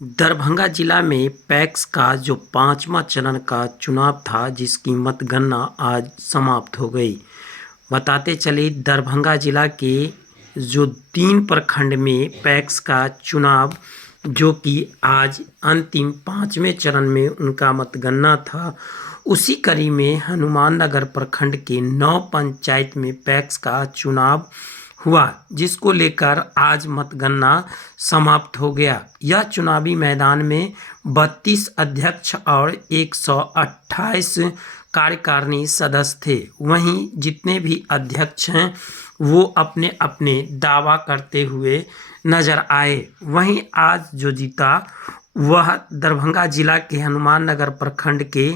दरभंगा जिला में पैक्स का जो 5वां चरण का चुनाव था, जिसकी मतगणना आज समाप्त हो गई। बताते चले, दरभंगा जिला के जो 3 प्रखंड में पैक्स का चुनाव, जो कि आज अंतिम 5वें चरण में उनका मतगणना था, उसी कड़ी में हनुमान नगर प्रखंड के 9 पंचायत में पैक्स का चुनाव हुआ, जिसको लेकर आज मतगणना समाप्त हो गया। यह चुनावी मैदान में 32 अध्यक्ष और 128 कार्यकारिणी सदस्य थे। वहीं जितने भी अध्यक्ष हैं वो अपने अपने दावा करते हुए नजर आए। वहीं आज जो जीता वह दरभंगा जिला के हनुमान नगर प्रखंड के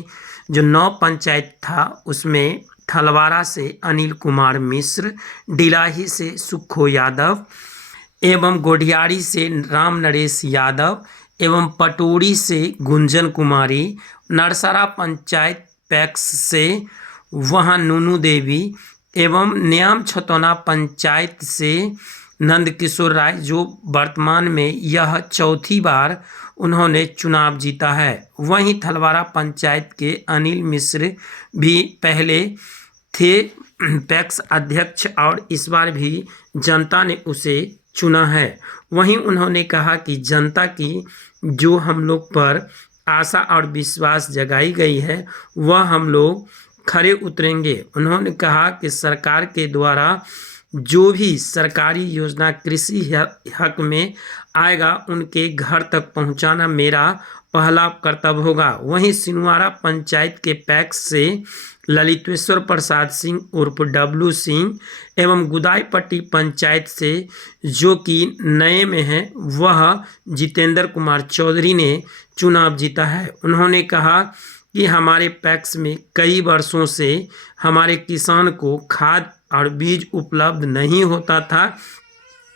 जो 9 पंचायत था, उसमें थलवारा से अनिल कुमार मिश्र, डिलाही से सुखो यादव एवं गोढ़ियारी से राम नरेश यादव एवं पटोरी से गुंजन कुमारी, नरसरा पंचायत पैक्स से वहां नूनू देवी एवं न्याम छतौना पंचायत से नंदकिशोर राय, जो वर्तमान में यह चौथी बार उन्होंने चुनाव जीता है। वहीं थलवारा पंचायत के अनिल मिश्र भी पहले थे पैक्स अध्यक्ष और इस बार भी जनता ने उसे चुना है। वहीं उन्होंने कहा कि जनता की जो हम लोग पर आशा और विश्वास जगाई गई है, वह हम लोग खरे उतरेंगे। उन्होंने कहा कि सरकार के द्वारा जो भी सरकारी योजना कृषि हक में आएगा, उनके घर तक पहुंचाना मेरा पहला कर्तव्य होगा। वहीं सिनुआरा पंचायत के पैक्स से ललितेश्वर प्रसाद सिंह उर्फ डब्लू सिंह एवं गुदाईपट्टी पंचायत से जो कि नए में है, वह जितेंद्र कुमार चौधरी ने चुनाव जीता है। उन्होंने कहा कि हमारे पैक्स में कई वर्षों से हमारे किसान को खाद और बीज उपलब्ध नहीं होता था।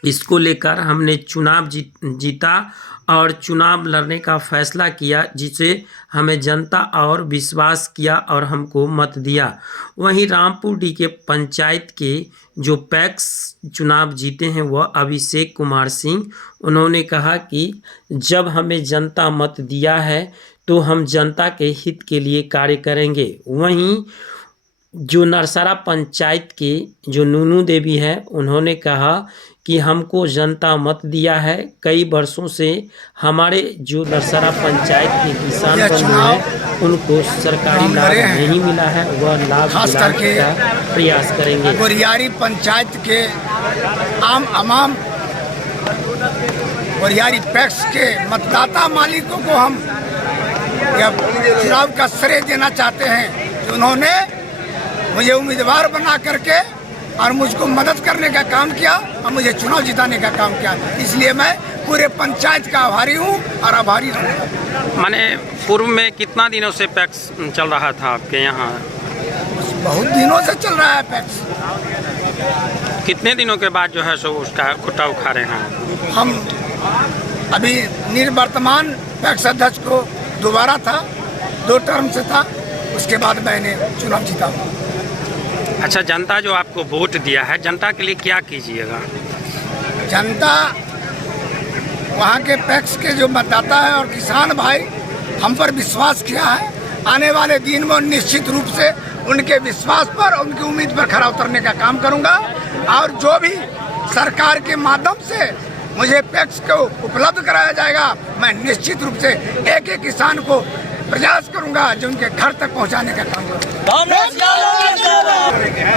इसको लेकर हमने चुनाव जीता और चुनाव लड़ने का फैसला किया, जिसे हमें जनता और विश्वास किया और हमको मत दिया। वहीं रामपुर डी के पंचायत के जो पैक्स चुनाव जीते हैं वह अभिषेक कुमार सिंह। उन्होंने कहा कि जब हमें जनता मत दिया है तो हम जनता के हित के लिए कार्य करेंगे। वहीं जो नरसरा पंचायत के जो नूनू देवी है, उन्होंने कहा कि हमको जनता मत दिया है। कई वर्षों से हमारे जो नरसरा पंचायत के किसान बंधु हैं, उनको सरकारी लाभ नहीं मिला है, वह लाभ दिलाने का प्रयास करेंगे। गोढ़ियारी पंचायत के आम गोढ़ियारी पैक्स के मतदाता मालिकों को हम चुनाव का श्रेय देना चाहते हैं कि उन्होंने मुझे उम्मीदवार बना करके और मुझको मदद करने का काम किया और मुझे चुनाव जिताने का काम किया। इसलिए मैं पूरे पंचायत का आभारी हूँ और आभारी रहूँगा। माने पूर्व में कितना दिनों से पैक्स चल रहा था आपके यहाँ? बहुत दिनों से चल रहा है पैक्स। कितने दिनों के बाद जो है सो उसका खुट्टा उखाड़े हैं? हम अभी निवर्तमान पैक्स अध्यक्ष को दोबारा था, 2 टर्म से था, उसके बाद मैंने चुनाव जीता। अच्छा, जनता जो आपको वोट दिया है, जनता के लिए क्या कीजिएगा? जनता वहाँ के पैक्स के जो मतदाता है और किसान भाई हम पर विश्वास किया है। आने वाले दिन में निश्चित रूप से उनके विश्वास पर, उनकी उम्मीद पर खरा उतरने का काम करूँगा और जो भी सरकार के माध्यम से मुझे पैक्स को उपलब्ध कराया जाएगा, मैं निश्चित रूप से एक एक किसान को प्रयास करूंगा जो उनके घर तक पहुंचाने का काम करूंगा।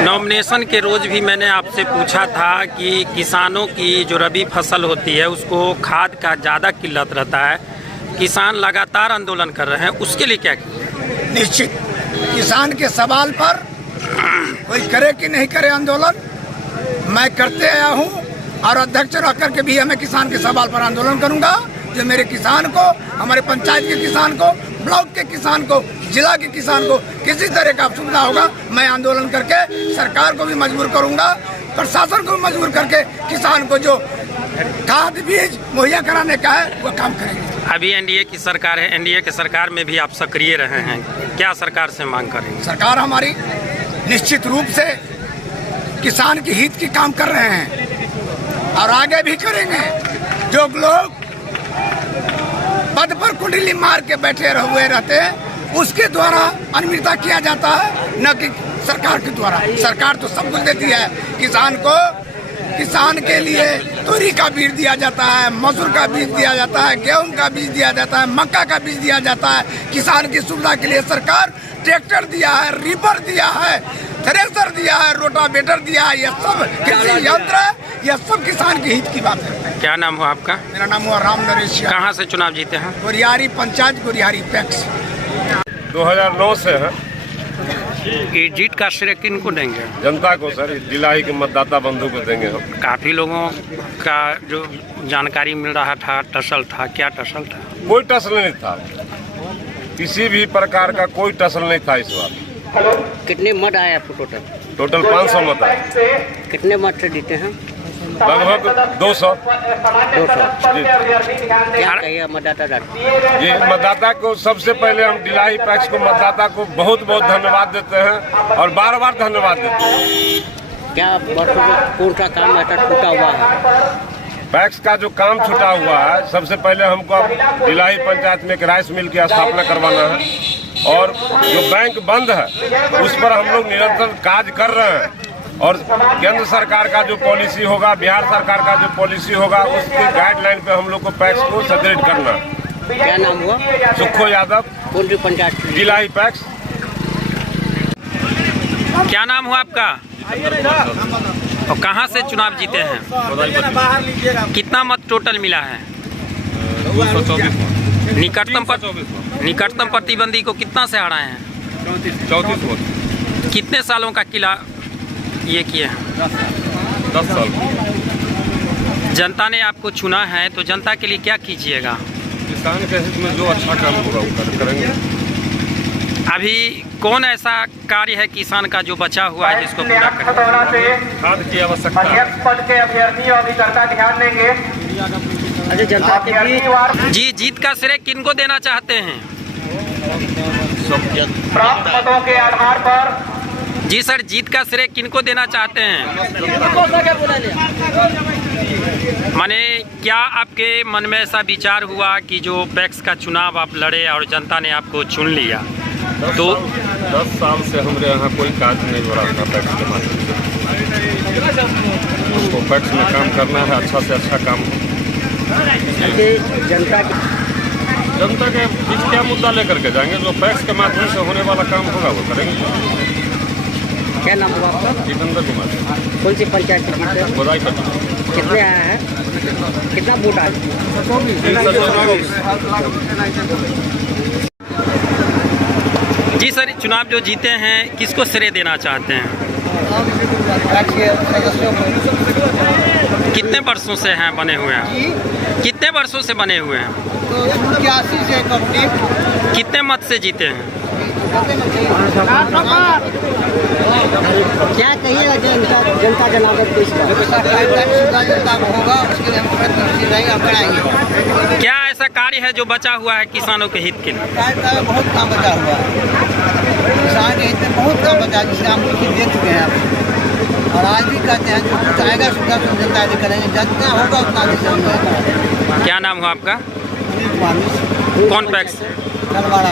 नॉमिनेशन के रोज भी मैंने आपसे पूछा था कि किसानों की जो रबी फसल होती है उसको खाद का ज़्यादा किल्लत रहता है, किसान लगातार आंदोलन कर रहे हैं, उसके लिए क्या किया? निश्चित किसान के सवाल पर कोई करे कि नहीं करे आंदोलन, मैं करते आया हूँ और अध्यक्ष रह करके भी मैं किसान के सवाल पर आंदोलन करूंगा। जो मेरे किसान को, हमारे पंचायत के किसान को, ब्लॉक के किसान को, जिला के किसान को किसी तरह का सुविधा होगा, मैं आंदोलन करके सरकार को भी मजबूर करूंगा, प्रशासन को भी मजबूर करके किसान को जो खाद बीज मुहैया कराने का है वो काम करेंगे। अभी एनडीए की सरकार है, एनडीए की सरकार में भी आप सक्रिय रहे हैं, क्या सरकार से मांग करेंगे? सरकार हमारी निश्चित रूप से किसान के हित की काम कर रहे हैं और आगे भी करेंगे। जो लोग पद पर कुंडली मार के बैठे हुए रहते हैं, उसके द्वारा अनियमितता किया जाता है, न कि सरकार के द्वारा। सरकार तो सब कुछ देती है किसान को। किसान के लिए तोरी का बीज दिया जाता है, मसूर का बीज दिया जाता है, गेहूं का बीज दिया जाता है, मक्का का बीज दिया जाता है। किसान की सुविधा के लिए सरकार ट्रैक्टर दिया है, रीपर दिया है, थ्रेसर दिया है, रोटावेटर दिया है। यह सब कृषि यंत्र है, यह सब किसान के हित की बात है। क्या नाम हुआ आपका? मेरा नाम हुआ राम नरेश। कहाँ से चुनाव जीते हैं? गोरियारी पंचायत, गोरियारी पैक्स। 2009 से है। ये जीत का श्रेय किन को देंगे? जनता को सर, जिला ही के मतदाता बंधु को देंगे हम। काफ़ी लोगों का जो जानकारी मिल रहा था टसल था, क्या टसल था? कोई टसल नहीं था, किसी भी प्रकार का कोई टसल नहीं था इस बार। कितने मत आए आपको टोटल? टोटल 500 मत आए। कितने मत से जीते हैं? लगभग 200। 200। जी। क्या कहिए मतदाता ये मतदाता को सबसे पहले हम डिलाही पैक्स को मतदाता को बहुत बहुत धन्यवाद देते हैं और बार बार धन्यवाद देते हैं। क्या वर्षों में कौन सा काम ऐसा छूटा हुआ है? पैक्स का जो काम छूटा हुआ है, सबसे पहले हमको अब डिलाही पंचायत में एक राइस मिल की स्थापना करवाना है और जो बैंक बंद है उस पर हम लोग निरंतर कार्य कर रहे हैं। और केंद्र सरकार का जो पॉलिसी होगा, बिहार सरकार का जो पॉलिसी होगा, उसके गाइडलाइन पे हम लोग को पैक्स को सुदृढ़ करना। क्या नाम हुआ? सुखो यादव, कौन सी पंचायत? जिला ही पैक्स। क्या नाम हुआ आपका और कहाँ से चुनाव जीते हैं? कितना मत टोटल मिला है? 224। निकटतम प्रतिद्वंदी को कितना से हराए हैं? 34 वोट। कितने सालों का किला ये किए हैं? 10 साल। जनता ने आपको चुना है तो जनता के लिए क्या कीजिएगा? किसान के हित में जो अच्छा काम होगा वो करेंगे। अभी कौन ऐसा कार्य है किसान का जो बचा हुआ है जिसको पूरा करें? खाद की आवश्यकता है। पद के अभ्यर्थी अभिकर्ता ध्यान देंगे। अच्छा, जनता के बीच जी, जीत का श्रेय किन को देना चाहते हैं? प्राप्त मतों के आधार पर जी सर, जीत का श्रेय किन को देना चाहते हैं? माने क्या आपके मन में ऐसा विचार हुआ कि जो पैक्स का चुनाव आप लड़े और जनता ने आपको चुन लिया तो 10 साल से हमारे यहाँ कोई काज नहीं हो रहा था पैक्स के माध्यम से। हमको पैक्स में काम करना है, अच्छा से अच्छा काम। जनता के बीच क्या मुद्दा लेकर के जाएंगे? जो पैक्स के माध्यम से होने वाला काम होगा वो करेंगे। क्या नाम हुआ आपका? जितेंद्र कुमार। कौन सी पंचायत से जीते? गोदाई का। कितने आया है? कितना वोट आया? जी सर, चुनाव जो जीते हैं किसको श्रेय देना चाहते हैं? कितने वर्षों से हैं बने हुए हैं? कितने वर्षों से बने हुए हैं? 81 से कंप्लीट। कितने मत से जीते हैं? क्या कहिएगा जनता जनार्दन को इसका? होगा उसके लिए हम प्रयत्नशील रहेंगे, हम कराएंगे। क्या ऐसा कार्य है जो बचा हुआ है किसानों के हित के लिए? बहुत काम बचा हुआ है, किसान के हित में बहुत काम बचा, जिसे हम कुछ दे चुके हैं आप। और आज भी कहते हैं जो कुछ आएगा सुविधा जनता करेंगे, जितना होगा उतना अधिक हम करेंगे। क्या नाम हुआ आपका? कौन पैक्स? तलवाड़ा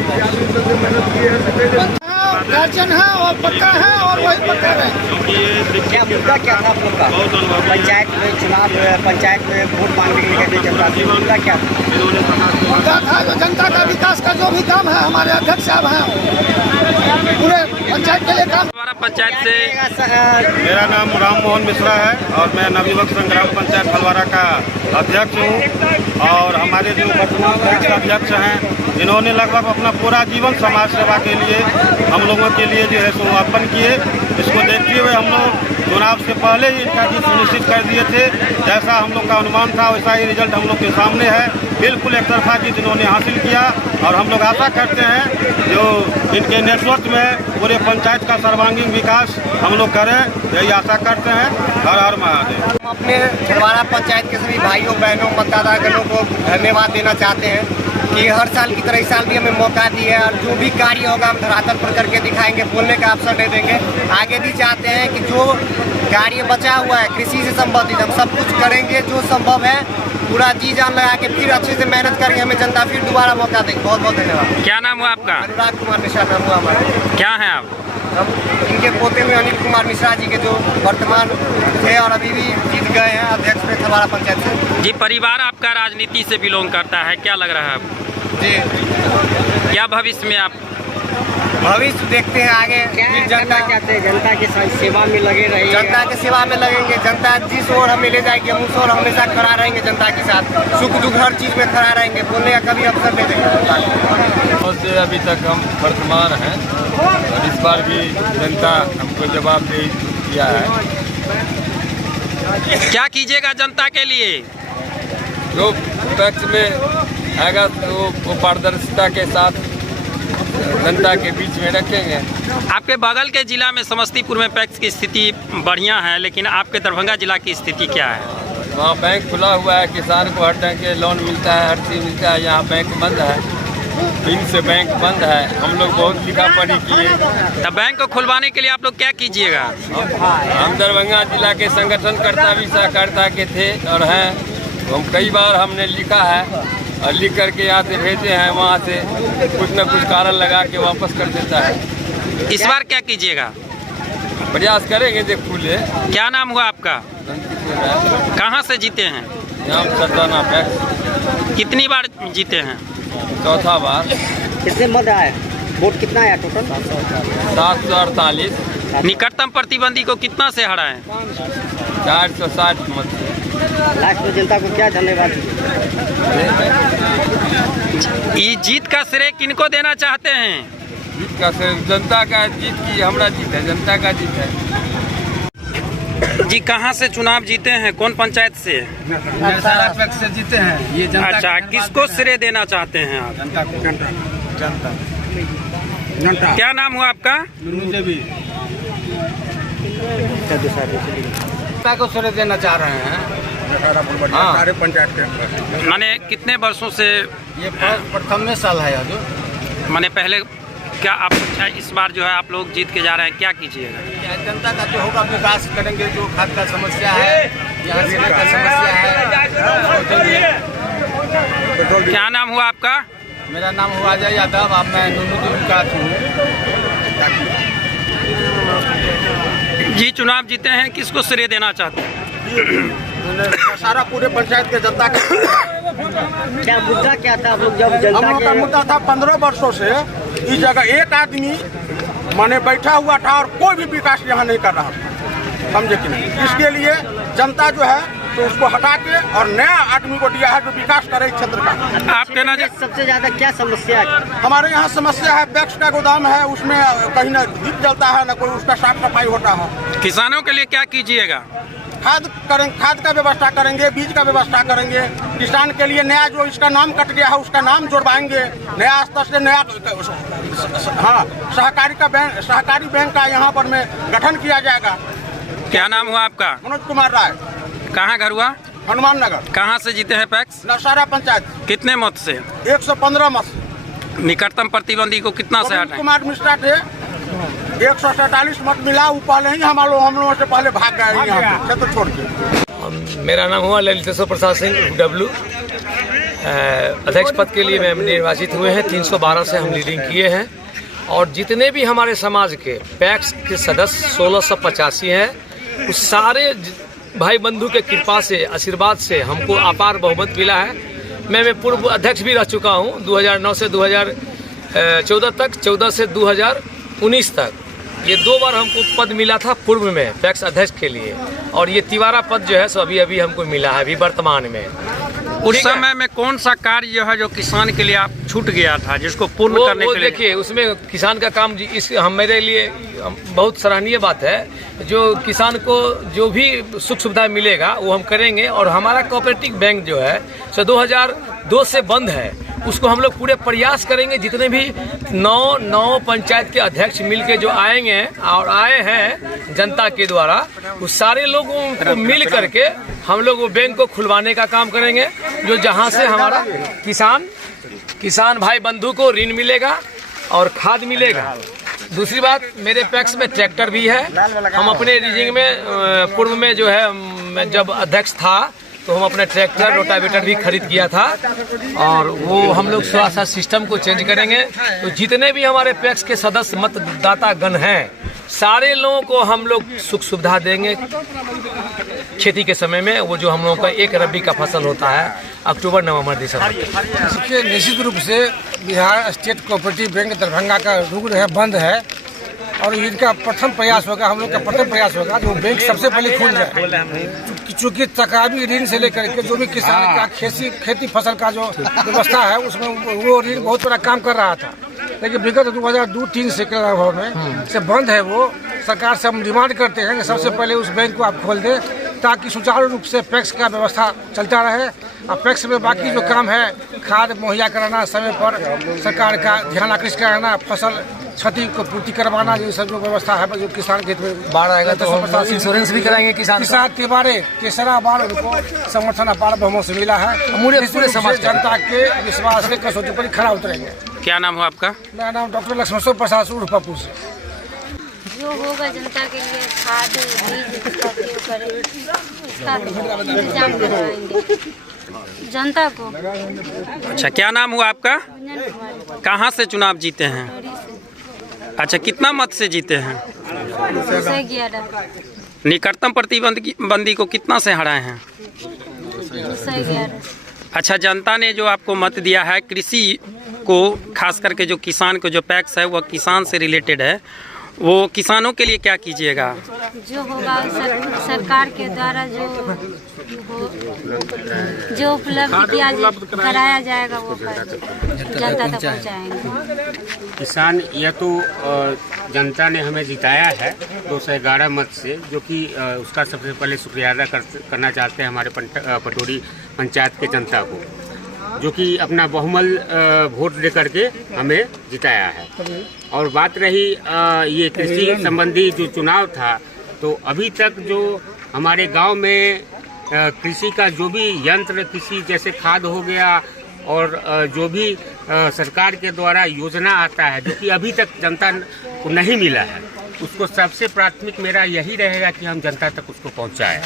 दर्जन है और पक्का है और वही पक्का है। क्या मुद्दा क्या था आप लोग का? पंचायत में चुनाव, पंचायत में वोट मांगने के लिए कहते जनता से मुद्दा क्या था? मुद्दा था जो जनता का विकास का जो भी काम है, हमारे अध्यक्ष साहब हैं पूरे पंचायत के लिए काम। हमारा पंचायत से मेरा नाम राम मोहन मिश्रा है और मैं नवयुवक संग्राम पंचायत फलवारा का अध्यक्ष हूँ। और हमारे जो वर्तमान पैक्स अध्यक्ष हैं, इन्होंने लगभग अपना पूरा जीवन समाज सेवा के लिए हम लोगों के लिए जो है समर्पण किए। इसको देखते हुए हम लोग चुनाव से पहले ही इसका चीज सुनिश्चित कर दिए थे। जैसा हम लोग का अनुमान था वैसा ही रिजल्ट हम लोग के सामने है। बिल्कुल एक तरफा जीत इन्होंने हासिल किया और हम लोग आशा करते हैं जो इनके नेतृत्व में पूरे पंचायत का सर्वांगीण विकास हम लोग करें, यही आशा करते हैं। हर हर महादेव। हम अपने छिंदवाड़ा पंचायत के सभी भाइयों बहनों मतदातागणों को धन्यवाद देना चाहते हैं कि हर साल की तरह इस साल भी हमें मौका दिया है और जो भी कार्य होगा हम धरातल पर करके दिखाएंगे, बोलने का अवसर दे देंगे। आगे भी चाहते हैं कि जो कार्य बचा हुआ है कृषि से संबंधित हम सब कुछ करेंगे जो संभव है। पूरा जी जान लगा के फिर अच्छे से मेहनत करके हमें जनता फिर दोबारा मौका देगी। बहुत बहुत धन्यवाद। क्या नाम हुआ आपका? अनुराग कुमार मिश्रा नाम हुआ हमारा। क्या है आप? हम इनके पोते में अनिल कुमार मिश्रा जी के जो वर्तमान थे और अभी भी जीत गए हैं अध्यक्ष में थलवाड़ा पंचायत से। जी, परिवार आपका राजनीति से बिलोंग करता है, क्या लग रहा है आपको? जी, क्या भविष्य में आप भविष्य देखते हैं आगे। क्या फिर करना चाहते हैं? जनता की सेवा में लगे रहिए। जनता की सेवा में लगेंगे। जनता जिस ओर हमें ले जाएगी हम उस ओर हमेशा खड़ा रहेंगे। जनता के साथ सुख दुख हर चीज़ में खड़ा रहेंगे। बोलने का कभी अवसर नहीं देंगे। और से अभी तक हम वर्तमान हैं और इस बार भी जनता हमको जवाबदेही किया है। क्या कीजिएगा जनता के लिए? जो पैक्स में आएगा तो वो पारदर्शिता के साथ जनता के बीच में रखेंगे। आपके बगल के जिला में समस्तीपुर में पैक्स की स्थिति बढ़िया है, लेकिन आपके दरभंगा जिला की स्थिति क्या है? वहाँ बैंक खुला हुआ है, किसान को हर ढंग के लोन मिलता है, हर चीज़ मिलता है। यहाँ बैंक बंद है, दिन से बैंक बंद है। हम लोग बहुत लिखा पढ़ी किए। तब बैंक को खुलवाने के लिए आप लोग क्या कीजिएगा? हम दरभंगा जिला के संगठनकर्ता भी सहकारिता के थे और हैं। हम कई बार हमने लिखा है और लिख करके यहाँ से भेजे हैं, वहाँ से कुछ न कुछ कारण लगा के वापस कर देता है। इस बार क्या कीजिएगा? प्रयास करेंगे जे खुले। क्या नाम हुआ आपका? कहाँ से जीते हैं? यहाँ सताना पैक्स कितनी बार जीते हैं? चौथा बार। कितने मत आए? वोट कितना आया टोटल? 748। निकटतम प्रतिद्वंदी को कितना से हराएं? 460 मत से। लास्ट में जनता को क्या धन्यवाद? ये जीत का श्रेय किनको देना चाहते हैं? जीत का सिर्फ जनता का जीत की हमारा जीत है, जनता का जीत है। जी, कहाँ से चुनाव जीते हैं? कौन पंचायत से? सारा पैक्स से जीते हैं। ये जनता अच्छा, किसको श्रेय देना चाहते हैं आप? जनता को। जनता क्या नाम हुआ आपका? मुझे भी जनता को श्रेय देना चाह रहे हैं। सारे पंचायत के माने कितने वर्षों से? ये प्रथम में साल है जो। माने पहले क्या आप अच्छा इस बार जो है आप लोग जीत के जा रहे हैं, क्या कीजिएगा? जनता का जो होगा विकास करेंगे। जो खाद का समस्या है, यहाँ से का समस्या है। क्या नाम हुआ आपका? मेरा नाम हुआ अजय यादव। अब मैं नूनुद्दीन का हूँ। जी, चुनाव जीते हैं, किसको श्रेय देना चाहते हैं? सारा पूरे पंचायत के जनता के। क्या मुद्दा क्या था आप लोग जब जनता हम लोग का के? मुद्दा था 15 वर्षों से इस जगह एक आदमी माने बैठा हुआ था और कोई भी विकास यहाँ नहीं कर रहा था, समझे कि नहीं। इसके लिए जनता जो है तो उसको हटा के और नया आदमी को दिया है जो विकास करे इस क्षेत्र का। आपके नजर सबसे ज्यादा क्या समस्या है? हमारे यहाँ समस्या है, पैक्स का गोदाम है, उसमें कहीं ना दीप जलता है, ना कोई उसका साफ सफाई होता है। किसानों के लिए क्या कीजिएगा? खाद का व्यवस्था करेंगे, बीज का व्यवस्था करेंगे। किसान के लिए नया जो इसका नाम कट गया है उसका नाम जुड़वाएंगे। नया स्तर से नया सहकारी बैंक का यहाँ पर में गठन किया जाएगा। क्या नाम हुआ आपका? मनोज कुमार राय। कहाँ घर हुआ? हनुमान नगर। कहाँ से जीते हैं पैक्स? नौसारा पंचायत। कितने मत से? 115 मत। निकटतम प्रतिद्वंदी को कितना से हटाएं? कुमार मिश्रा थे, 147 मत मिला। वो पहले ही हम लोगों से पहले भाग गए यहाँ क्षेत्र छोड़ के। मेरा नाम हुआ ललितेश्वर प्रसाद सिंह डब्लू। अध्यक्ष पद के लिए मैं निर्वाचित हुए हैं। 312 से हम लीडिंग किए हैं और जितने भी हमारे समाज के पैक्स के सदस्य 1685 हैं, उस सारे भाई बंधु के कृपा से, आशीर्वाद से हमको अपार बहुमत मिला है। मैं पूर्व अध्यक्ष भी रह चुका हूँ 2009 से 2014 तक, 14 से 2019 तक। ये 2 बार हमको पद मिला था पूर्व में पैक्स अध्यक्ष के लिए, और ये तिवारा पद जो है सो अभी हमको मिला है अभी वर्तमान में। उस समय में कौन सा कार्य जो है जो किसान के लिए आप छूट गया था जिसको पूर्ण करने के लिए? देखिए, उसमें किसान का काम मेरे लिए बहुत सराहनीय बात है। जो किसान को जो भी सुख सुविधा मिलेगा वो हम करेंगे। और हमारा कोऑपरेटिव बैंक जो है सो 2002 से बंद है, उसको हम लोग पूरे प्रयास करेंगे। जितने भी 9 पंचायत के अध्यक्ष मिलके जो आएंगे और आए हैं जनता के द्वारा, उस सारे लोगों को मिल करके हम लोग वो बैंक को खुलवाने का काम करेंगे, जो जहां से हमारा किसान भाई बंधु को ऋण मिलेगा और खाद मिलेगा। दूसरी बात, मेरे पैक्स में ट्रैक्टर भी है। हम अपने रीजिंग में पूर्व में जो है मैं जब अध्यक्ष था तो हम अपने ट्रैक्टर रोटावेटर भी खरीद किया था, और वो हम लोग थोड़ा सा सिस्टम को चेंज करेंगे। तो जितने भी हमारे पैक्स के सदस्य मतदाता गण हैं, सारे लोगों को हम लोग सुख सुविधा देंगे। खेती के समय में वो जो हम लोगों का एक रबी का फसल होता है अक्टूबर, नवंबर, दिसंबर। इसके निश्चित रूप से Bihar state cooperative bank Darbhanga का रुग्ण है, बंद है, और इनका प्रथम प्रयास होगा, हम लोग का प्रथम प्रयास होगा जो बैंक सबसे पहले खुल जाए। चूँकि तकावी ऋण से लेकर के जो भी किसान का खेती फसल का जो व्यवस्था है उसमें वो ऋण बहुत बड़ा काम कर रहा था, लेकिन विगत 2002-03 से के लगभग में से बंद है। वो सरकार से हम डिमांड करते हैं कि सबसे पहले उस बैंक को आप खोल दें ताकि सुचारू रूप से पैक्स का व्यवस्था चलता रहे, और पैक्स में बाकी जो काम है खाद मुहैया कराना, समय पर सरकार का ध्यान आकृष्ट कराना, फसल क्षति को पूर्ति करवाना, ये सब जो व्यवस्था है जो किसान के बाढ़ आएगा तो इंश्योरेंस भी कराएंगे किसान के बारे तीसरा बार उनको समर्थन अपार बहुमत से मिला है। पूरे समाज जनता के विश्वास के कसौटी पर खड़ा उतरेंगे। क्या नाम हो आपका? मेरा नाम डॉक्टर लक्ष्मण प्रसाद उर्फ पप्पू से। जो होगा जनता के लिए खाद बीज उसका इंतजाम करवाएंगे जनता को। अच्छा, क्या नाम हुआ आपका? कहाँ से चुनाव जीते हैं? अच्छा, कितना मत से जीते हैं? 11। निकटतम प्रतिद्वंदी को कितना से हराए हैं? 11। अच्छा, जनता ने जो आपको मत दिया है कृषि को, खास करके जो किसान को जो पैक्स है वह किसान से रिलेटेड है, वो किसानों के लिए क्या कीजिएगा? जो होगा सरकार के द्वारा जो उपलब्ध कराया जाएगा वो जनता तक पहुँचाएंगे। किसान यह तो जनता ने हमें जिताया है 211 मत से, जो कि उसका सबसे पहले शुक्रिया अदा करना चाहते हैं हमारे पटोरी पंचायत के जनता को, जो कि अपना बहुमल वोट दे करके हमें जिताया है। और बात रही ये कृषि संबंधी जो चुनाव था, तो अभी तक जो हमारे गांव में कृषि का जो भी यंत्र, कृषि जैसे खाद हो गया और जो भी सरकार के द्वारा योजना आता है जो कि अभी तक जनता को नहीं मिला है, उसको सबसे प्राथमिक मेरा यही रहेगा कि हम जनता तक उसको पहुंचाएं।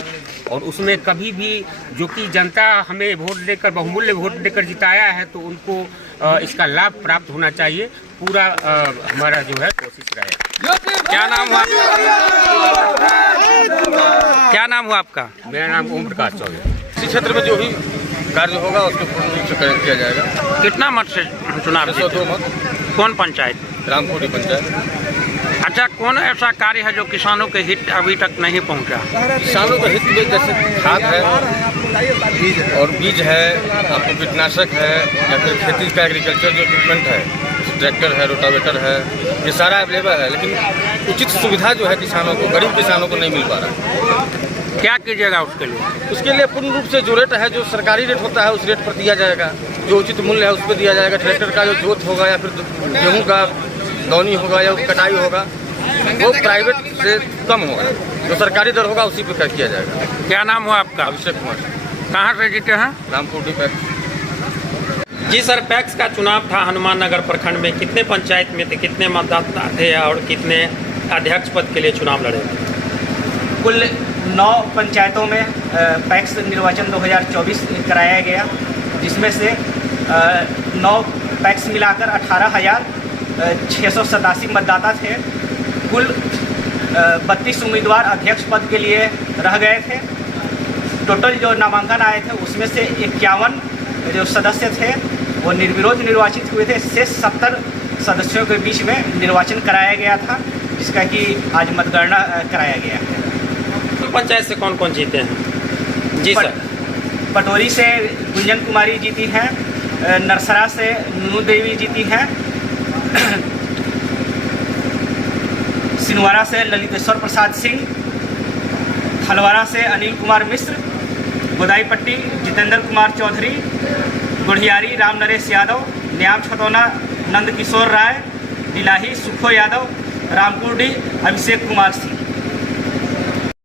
और उसमें कभी भी जो कि जनता हमें वोट देकर बहुमूल्य वोट देकर जिताया है, तो उनको इसका लाभ प्राप्त होना चाहिए। पूरा हमारा जो है कोशिश रहेगा। क्या नाम हुआ? क्या नाम हुआ आपका? मेरा नाम ओम प्रकाश चौधरी। इसी क्षेत्र में जो भी कार्य होगा उसको पूर्ण रूप से किया जाएगा। कितना मत से चुनाव? 202 मत। कौन पंचायत? रामपुरी पंचायत। अच्छा, कौन ऐसा कार्य है जो किसानों के हित अभी तक नहीं पहुंचा? किसानों के हित में जैसे खाद है और बीज है, आपको कीटनाशक है, या फिर खेती का एग्रीकल्चर जो इक्विपमेंट है, ट्रैक्टर है, रोटावेटर है, ये सारा अवेलेबल है, लेकिन उचित सुविधा जो है किसानों को, गरीब किसानों को नहीं मिल पा रहा है। क्या कीजिएगा उसके लिए? उसके लिए पूर्ण रूप से जो रेट है, जो सरकारी रेट होता है उस रेट पर दिया जाएगा, जो उचित मूल्य है उस पर दिया जाएगा। ट्रैक्टर का जो जोत होगा या फिर गेहूँ का दौनी होगा या कटाई होगा, वो प्राइवेट से कम होगा, जो सरकारी दर होगा उसी पर किया जाएगा। क्या नाम हुआ आपका? अभिषेक कुमार। कहाँ से जीते हैं? रामपुर पैक्स। जी सर, पैक्स का चुनाव था हनुमान नगर प्रखंड में, कितने पंचायत में थे, कितने मतदाता थे और कितने अध्यक्ष पद के लिए चुनाव लड़े? कुल 9 पंचायतों में पैक्स निर्वाचन 2024 कराया गया, जिसमें से 9 पैक्स मिलाकर 18,687 मतदाता थे। कुल 32 उम्मीदवार अध्यक्ष पद के लिए रह गए थे। टोटल जो नामांकन आए थे उसमें से 51 जो सदस्य थे वो निर्विरोध निर्वाचित हुए थे। शेष 70 सदस्यों के बीच में निर्वाचन कराया गया था, जिसका कि आज मतगणना कराया गया है। पंचायत से कौन कौन जीते हैं? जी सर। पटोरी से गुंजन कुमारी जीती हैं, नरसरा से नूनू देवी जीती हैं, सिनवारा से ललितेश्वर प्रसाद सिंह, खलवारा से अनिल कुमार मिश्र, गोदाईपट्टी जितेंद्र कुमार चौधरी, गुढ़ियारी राम नरेश यादव, न्याम छतौना नंद किशोर राय, दिलाही सुखो यादव, रामपुरडी अभिषेक कुमार सिंह।